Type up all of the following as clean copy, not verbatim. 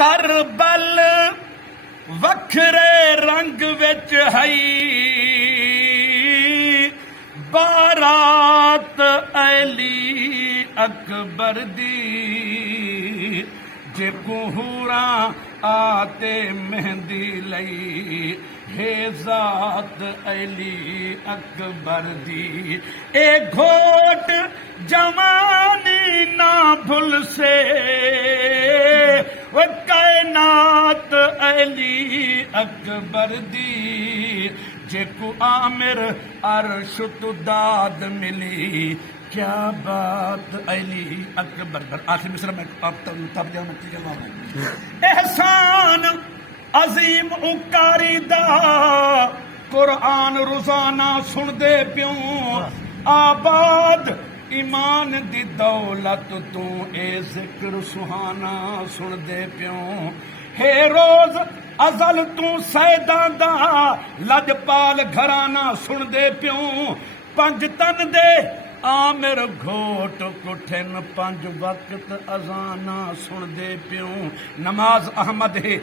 करबल वखरे रंग विच हई बारात अली अकबर दी जे कुहूरा आते मेहंदी लई हे जात अली अकबर दी ए घोट जवानी ना भूल से वो कायनात अली अकबर दी जेको आमिर अर्श तु दाद मिली क्या बात अली अकबर। आखिर मिसरा में आप तब जाओ एहसान अजीम उकारी दा कुरान रोजाना सुन दे प्यो आबाद ईमान दी दौलत तू ए जिक्र सुहाना सुन दे प्यो हे रोज अजल तू सैदा दा लजपाल घराना सुन दे प्यो पंज तन दे आमिर घोट कुठन पंज वक्त अजाना सुन दे प्यो नमाज अहमद है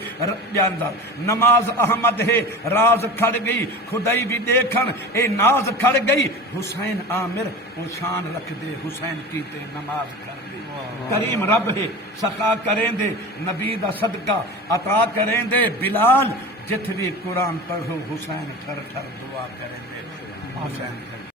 नमाज अहमद है राज खड़ गई खुदाई भी देखन ए नाज खड़ गई हुसैन आमिर वो शान रख दे हुसैन की ते नमाज खड़ गई करीम रब है सखा करें दे नबी दा सदका अता करें दे बिलाल जिथ भी कुरान पढ़ो हुसैन ठर ठर दुआ करें दे हुसैन